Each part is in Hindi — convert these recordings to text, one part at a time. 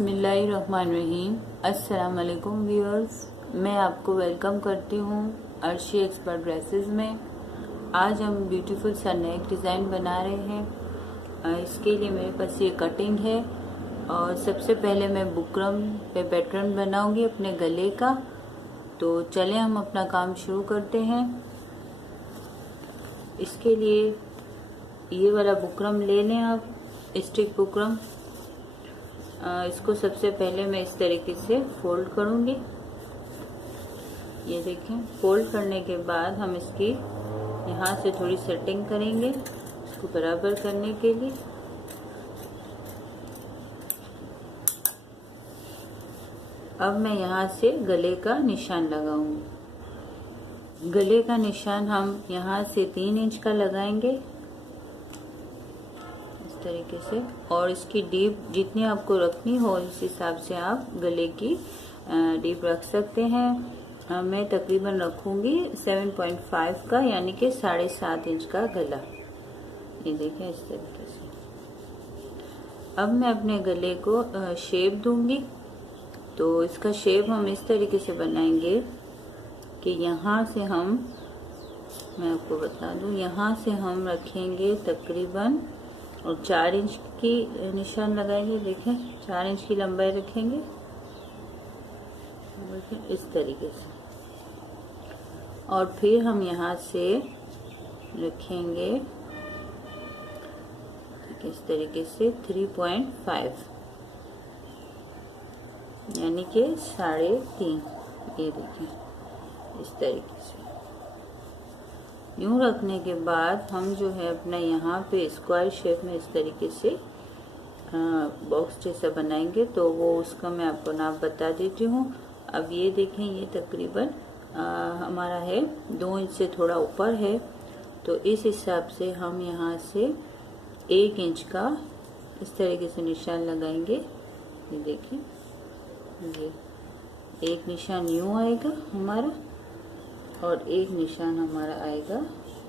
बिस्मिल्लाहिर्रहमानिर्रहीम। अस्सलाम वालेकुम व्यूअर्स, मैं आपको वेलकम करती हूँ अर्शी एक्सपर्ट ड्रेसेस में। आज हम ब्यूटीफुल सा नेक डिज़ाइन बना रहे हैं। इसके लिए मेरे पास ये कटिंग है और सबसे पहले मैं बुकरम पे पैटर्न बनाऊंगी अपने गले का। तो चलें हम अपना काम शुरू करते हैं। इसके लिए ये वाला बुकरम ले लें आप, स्टिक बुकरम। इसको सबसे पहले मैं इस तरीके से फोल्ड करूंगी। ये देखें, फोल्ड करने के बाद हम इसकी यहाँ से थोड़ी सेटिंग करेंगे इसको बराबर करने के लिए। अब मैं यहाँ से गले का निशान लगाऊंगी। गले का निशान हम यहाँ से 3 इंच का लगाएंगे तरीके से, और इसकी डीप जितनी आपको रखनी हो इस हिसाब से आप गले की डीप रख सकते हैं। मैं तकरीबन रखूंगी 7.5 का, यानी कि 7.5 इंच का गला। ये देखें इस तरीके से। अब मैं अपने गले को शेप दूंगी। तो इसका शेप हम इस तरीके से बनाएंगे कि यहाँ से मैं आपको बता दूं, यहाँ से हम रखेंगे तकरीबन और 4 इंच की निशान लगाएंगे। देखें 4 इंच की लंबाई रखेंगे इस तरीके से, और फिर हम यहाँ से रखेंगे इस तरीके से 3.5, यानी कि 3.5। ये देखें इस तरीके से। यूं रखने के बाद हम जो है अपना यहाँ पे स्क्वायर शेप में इस तरीके से बॉक्स जैसा बनाएंगे। तो वो उसका मैं आपको नाप बता देती हूँ। अब ये देखें, ये तकरीबन हमारा है 2 इंच से थोड़ा ऊपर है। तो इस हिसाब से हम यहाँ से 1 इंच का इस तरीके से निशान लगाएंगे। ये देखें, ये एक निशान यूं आएगा हमारा और एक निशान हमारा आएगा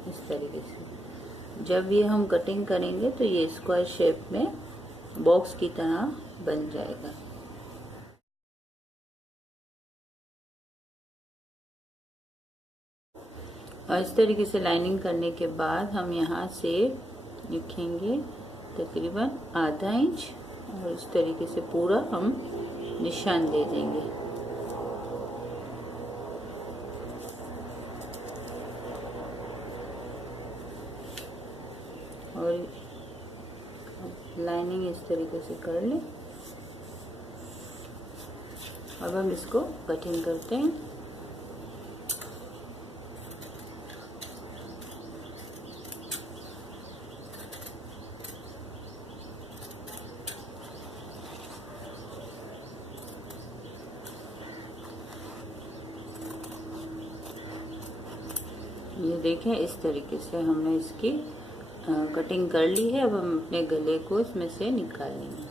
इस तरीके से। जब ये हम कटिंग करेंगे तो ये स्क्वायर शेप में बॉक्स की तरह बन जाएगा। और इस तरीके से लाइनिंग करने के बाद हम यहाँ से लिखेंगे तकरीबन आधा इंच, और इस तरीके से पूरा हम निशान दे देंगे। और लाइनिंग इस तरीके से कर लें। अब हम इसको कटिंग करते हैं। ये देखें इस तरीके से हमने इसकी कटिंग कर ली है। अब हम अपने गले को इसमें से निकाल लेंगे।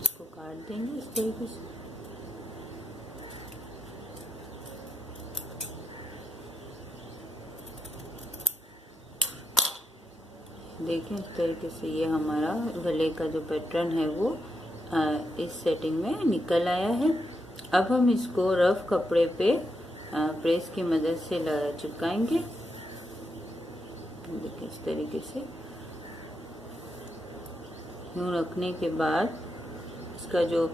इसको काट देंगे इस तरीके से। देखें इस तरीके से ये हमारा गले का जो पैटर्न है वो इस सेटिंग में निकल आया है। अब हम इसको रफ कपड़े पे प्रेस की मदद से चिपकाएंगे। देखिए इस तरीके से यूं रखने के बाद इसका जो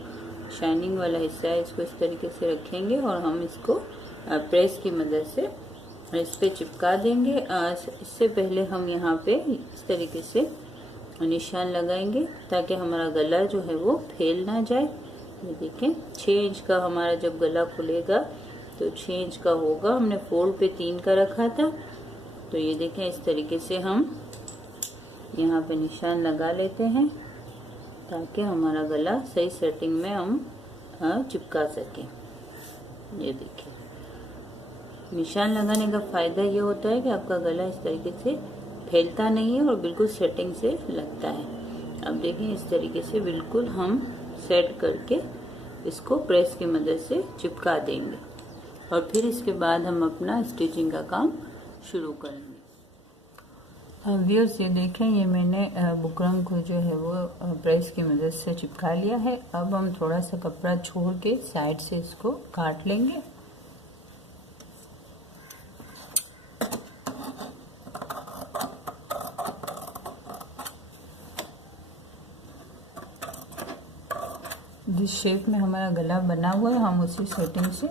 शाइनिंग वाला हिस्सा है इसको इस तरीके से रखेंगे और हम इसको प्रेस की मदद से इस पे चिपका देंगे। इससे पहले हम यहाँ पे इस तरीके से निशान लगाएंगे ताकि हमारा गला जो है वो फैल ना जाए। ये देखें 6 इंच का हमारा जब गला खुलेगा तो 6 इंच का होगा। हमने फोल्ड पे 3 का रखा था। तो ये देखें इस तरीके से हम यहाँ पे निशान लगा लेते हैं ताकि हमारा गला सही सेटिंग में हम चिपका सकें। ये देखिए, निशान लगाने का फ़ायदा ये होता है कि आपका गला इस तरीके से फैलता नहीं है और बिल्कुल सेटिंग से लगता है। अब देखें इस तरीके से बिल्कुल हम सेट करके इसको प्रेस की मदद से चिपका देंगे। और फिर इसके बाद हम अपना स्टिचिंग का काम शुरू करेंगे। व्यूअर्स, ये देखें, ये मैंने बुकरम को जो है वो प्रेस की मदद से चिपका लिया है। अब हम थोड़ा सा कपड़ा छोड़ के साइड से इसको काट लेंगे। जिस शेप में हमारा गला बना हुआ है, हम उसी सेटिंग से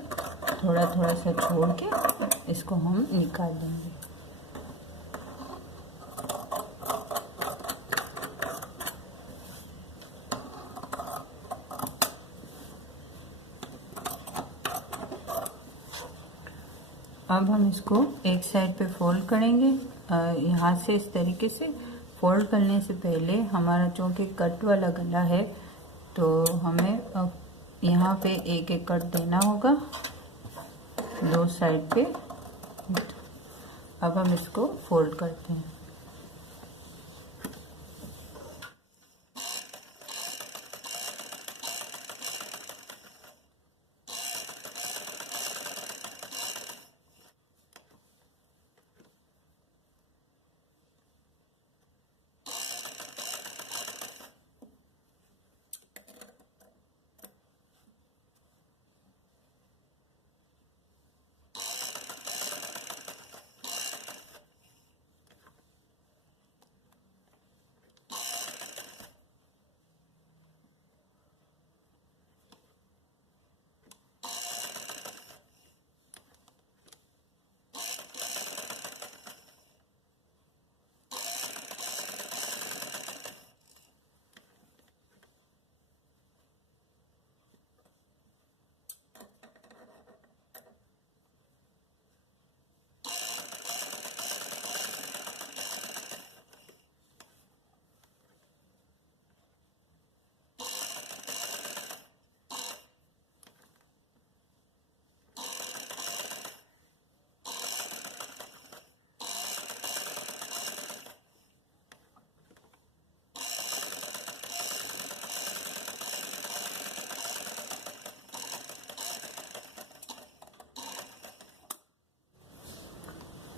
थोड़ा थोड़ा सा छोड़ के इसको हम निकाल देंगे। अब हम इसको एक साइड पे फोल्ड करेंगे। यहाँ से इस तरीके से फोल्ड करने से पहले हमारा चूँकि कट वाला गला है, तो हमें अब यहाँ पे एक एक कट देना होगा दो साइड पे। अब हम इसको फोल्ड करते हैं।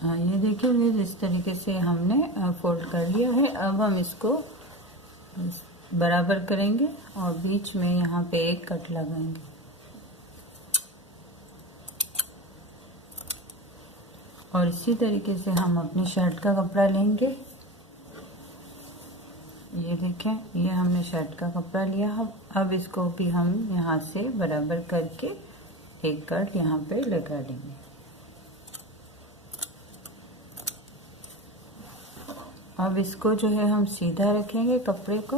ये देखिए, ये जिस तरीके से हमने फोल्ड कर लिया है। अब हम इसको बराबर करेंगे और बीच में यहाँ पे एक कट लगाएंगे। और इसी तरीके से हम अपनी शर्ट का कपड़ा लेंगे। ये देखें, ये हमने शर्ट का कपड़ा लिया। अब इसको भी हम यहाँ से बराबर करके एक कट यहाँ पे लगा लेंगे। अब इसको जो है हम सीधा रखेंगे कपड़े को,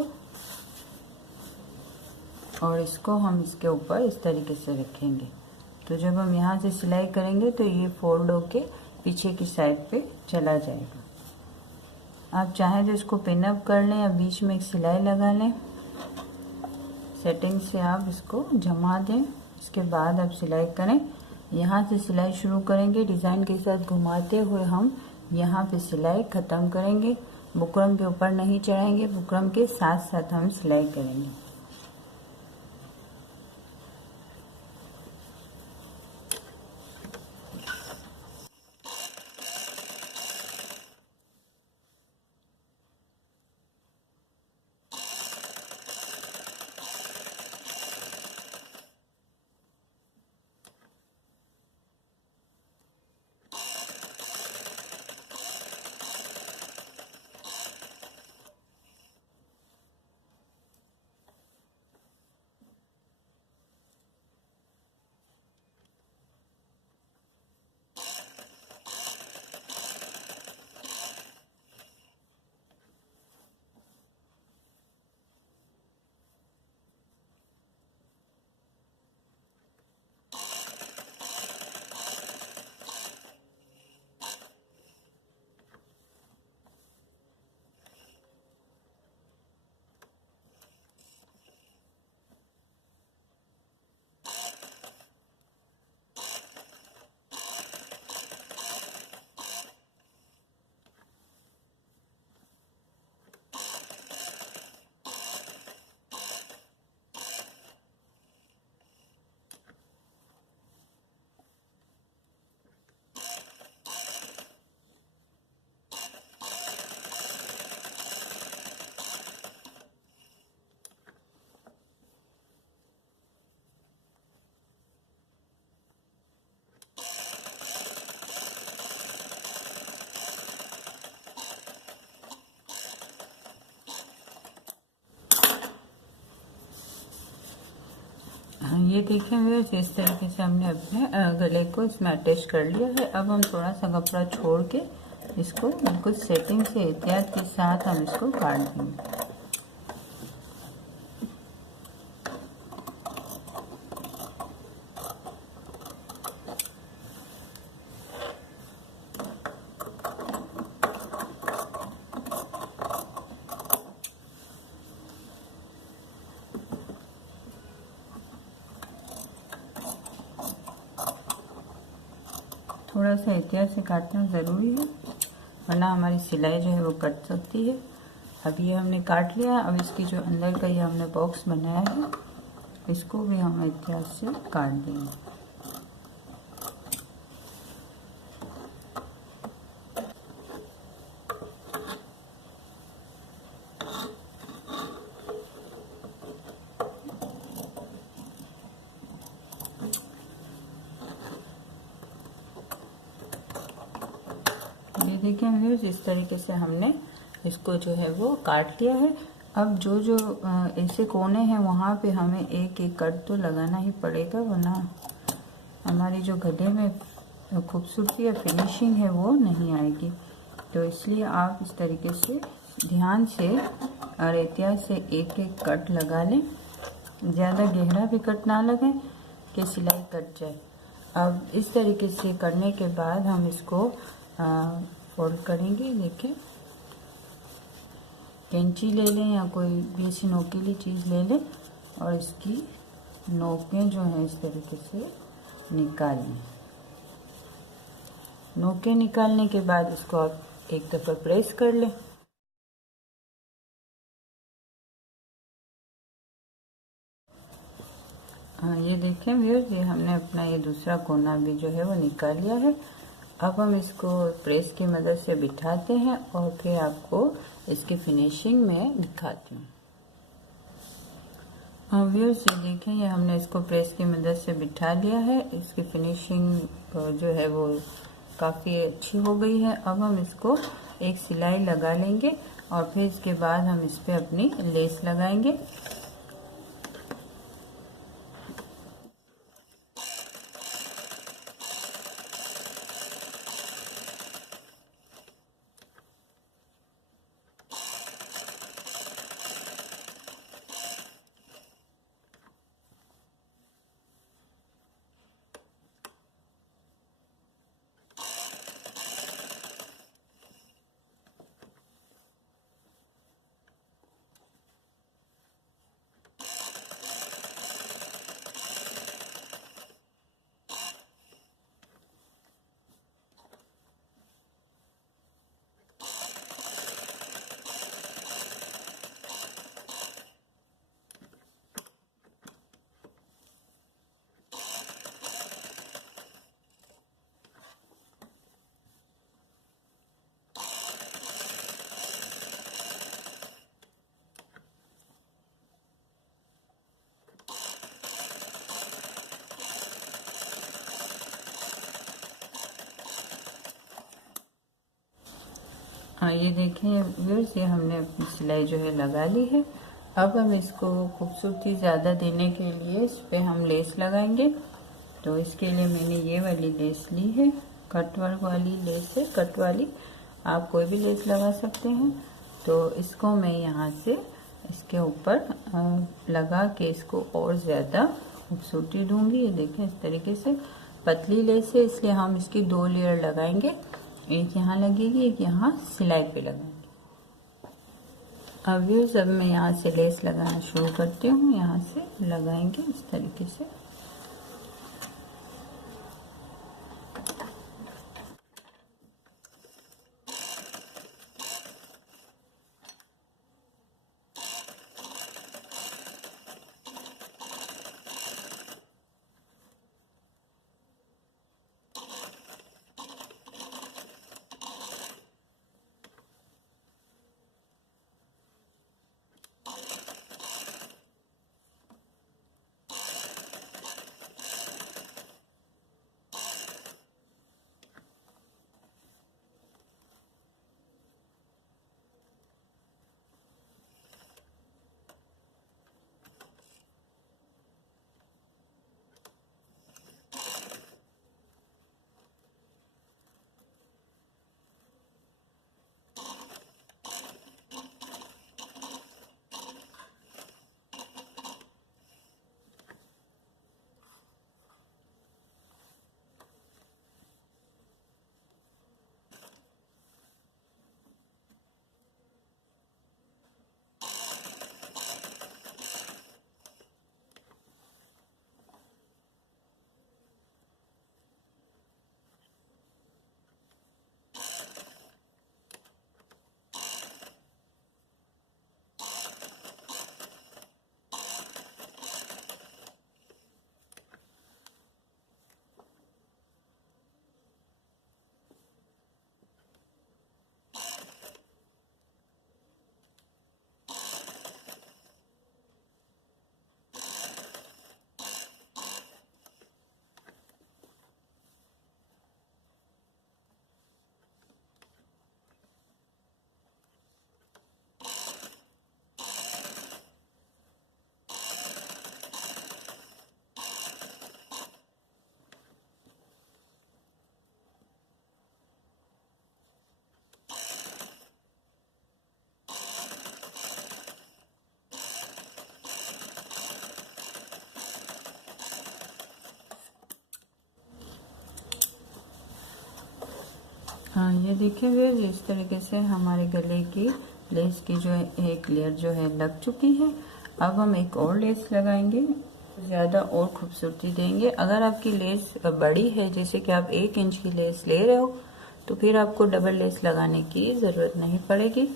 और इसको हम इसके ऊपर इस तरीके से रखेंगे। तो जब हम यहाँ से सिलाई करेंगे तो ये फोल्ड होके पीछे की साइड पे चला जाएगा। आप चाहें तो इसको पिन अप कर लें या बीच में एक सिलाई लगा लें। सेटिंग से आप इसको जमा दें, इसके बाद आप सिलाई करें। यहाँ से सिलाई शुरू करेंगे, डिज़ाइन के साथ घुमाते हुए हम यहाँ पे सिलाई ख़त्म करेंगे। बुकरम के ऊपर नहीं चढ़ाएंगे, बुकरम के साथ साथ हम सिलाई करेंगे। ये देखें व्यूअर्स, इस तरीके से हमने अपने गले को इसमें अटैच कर लिया है। अब हम थोड़ा सा कपड़ा छोड़ के इसको बिल्कुल सेटिंग से एहतियात के साथ हम इसको काट देंगे। थोड़ा सा एहतियात से काटना ज़रूरी है, वरना हमारी सिलाई जो है वो कट सकती है। अब ये हमने काट लिया। अब इसकी जो अंदर का ये हमने बॉक्स बनाया है, इसको भी हम एहतियात से काट देंगे। ये देखें व्यूअर्स, इस तरीके से हमने इसको जो है वो काट लिया है। अब जो जो ऐसे कोने हैं वहाँ पे हमें एक एक कट तो लगाना ही पड़ेगा, वरना हमारी जो गले में खूबसूरती या फिनिशिंग है वो नहीं आएगी। तो इसलिए आप इस तरीके से ध्यान से और एहतियात से एक एक कट लगा लें। ज़्यादा गहरा भी कट ना लगाएं कि सिलाई कट जाए। अब इस तरीके से करने के बाद हम इसको फोल्ड करेंगे। देखिए, कैंची ले लें या कोई भी ऐसी नोकीली चीज़ ले लें और इसकी नोकें जो हैं इस तरीके से निकालें। नोकें निकालने के बाद इसको आप एक दफ़ा प्रेस कर लें। ये देखें व्यूअर्स, ये हमने अपना ये दूसरा कोना भी जो है वो निकाल लिया है। अब हम इसको प्रेस की मदद से बिठाते हैं और फिर आपको इसकी फिनिशिंग में दिखाती हूँ। व्यूअर्स, ये देखें, ये हमने इसको प्रेस की मदद से बिठा लिया है। इसकी फिनिशिंग जो है वो काफ़ी अच्छी हो गई है। अब हम इसको एक सिलाई लगा लेंगे और फिर इसके बाद हम इस पर अपनी लेस लगाएंगे। ये देखें व्यूअर्स, ये हमने अपनी सिलाई जो है लगा ली है। अब हम इसको खूबसूरती ज़्यादा देने के लिए इस पर हम लेस लगाएंगे। तो इसके लिए मैंने ये वाली लेस ली है, कट वर्क वाली लेस है, कट वाली। आप कोई भी लेस लगा सकते हैं। तो इसको मैं यहाँ से इसके ऊपर लगा के इसको और ज़्यादा खूबसूरती दूंगी। ये देखें, इस तरीके से पतली लेस है, इसलिए हम इसकी 2 लेयर लगाएंगे। एक यहाँ लगेगी, एक यहाँ सिलाई पे लगाएंगे। अब ये सब मैं यहाँ से लेस लगाना शुरू करती हूँ। यहाँ से लगाएंगे इस तरीके से। हाँ, ये देखिए व्यूअर्स, इस तरीके से हमारे गले की लेस की जो है एक लेयर जो है लग चुकी है। अब हम एक और लेस लगाएंगे, ज़्यादा और खूबसूरती देंगे। अगर आपकी लेस बड़ी है, जैसे कि आप 1 इंच की लेस ले रहे हो, तो फिर आपको डबल लेस लगाने की ज़रूरत नहीं पड़ेगी।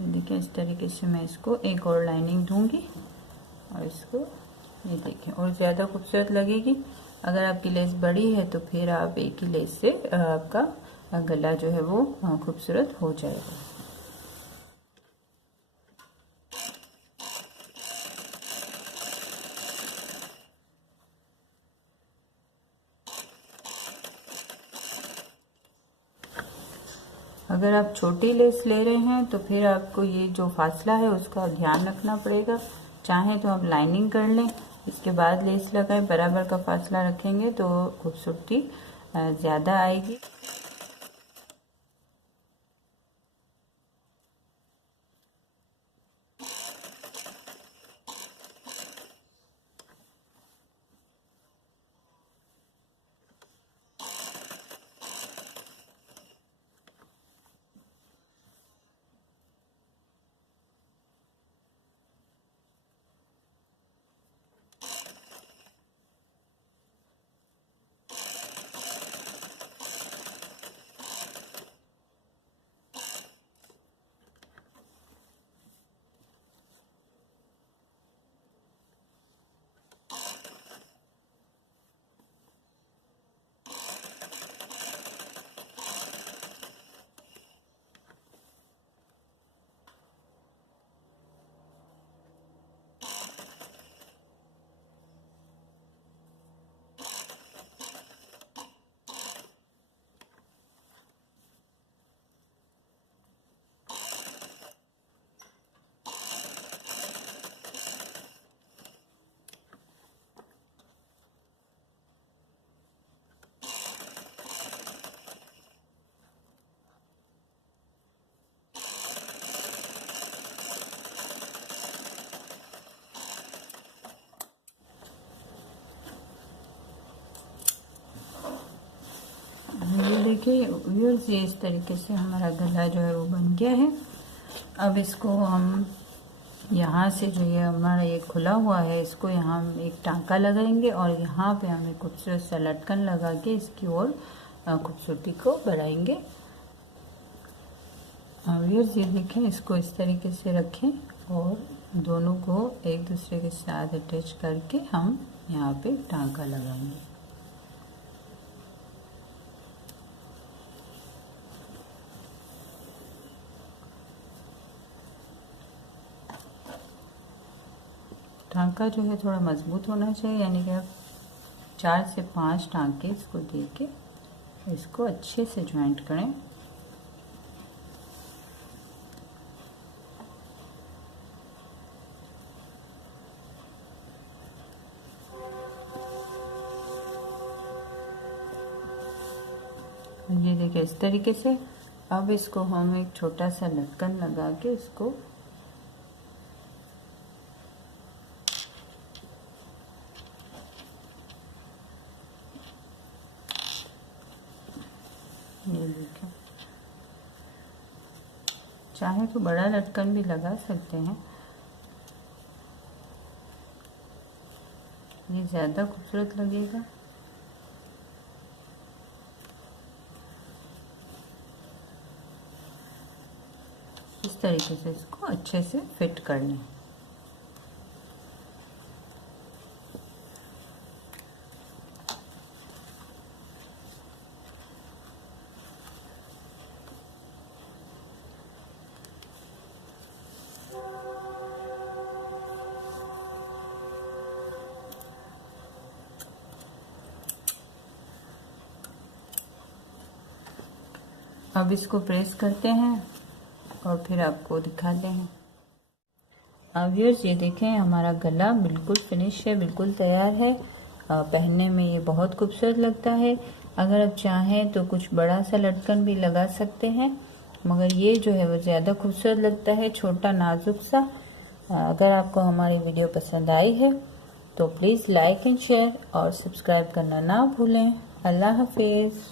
देखिए इस तरीके से मैं इसको एक और लाइनिंग दूंगी और इसको ये देखिए और ज़्यादा खूबसूरत लगेगी। अगर आपकी लेस बड़ी है तो फिर आप एक ही लेस से आपका गला जो है वो खूबसूरत हो जाएगा। अगर आप छोटी लेस ले रहे हैं तो फिर आपको ये जो फासला है उसका ध्यान रखना पड़ेगा। चाहे तो आप लाइनिंग कर लें, इसके बाद लेस लगाएं, बराबर का फासला रखेंगे तो खूबसूरती ज़्यादा आएगी। ये देखिए व्यूअर्स, ये इस तरीके से हमारा गला जो है वो बन गया है। अब इसको हम यहाँ से जो ये हमारा ये खुला हुआ है, इसको यहाँ हम एक टांका लगाएंगे और यहाँ पे हम एक खूबसूरत सा लटकन लगा के इसकी ओर खूबसूरती को बढ़ाएंगे। व्यूअर्स ये देखें, इसको इस तरीके से रखें और दोनों को एक दूसरे के साथ अटैच करके हम यहाँ पे टांका लगाएंगे। टांका जो है थोड़ा मजबूत होना चाहिए, यानी कि आप 4 से 5 टांके इसको दे के इसको अच्छे से ज्वाइंट करें। ये देखिए इस तरीके से। अब इसको हम एक छोटा सा लटकन लगा के इसको ये देखिए, चाहे तो बड़ा लटकन भी लगा सकते हैं, ये ज़्यादा खूबसूरत लगेगा। इस तरीके से इसको अच्छे से फिट कर लें। अब इसको प्रेस करते हैं और फिर आपको दिखाते हैं। अब व्यूअर्स ये देखें, हमारा गला बिल्कुल फिनिश है, बिल्कुल तैयार है। पहनने में ये बहुत खूबसूरत लगता है। अगर आप चाहें तो कुछ बड़ा सा लटकन भी लगा सकते हैं, मगर ये जो है वो ज़्यादा खूबसूरत लगता है, छोटा नाजुक सा। अगर आपको हमारी वीडियो पसंद आई है तो प्लीज़ लाइक एंड शेयर और सब्सक्राइब करना ना भूलें। अल्लाह हाफिज़।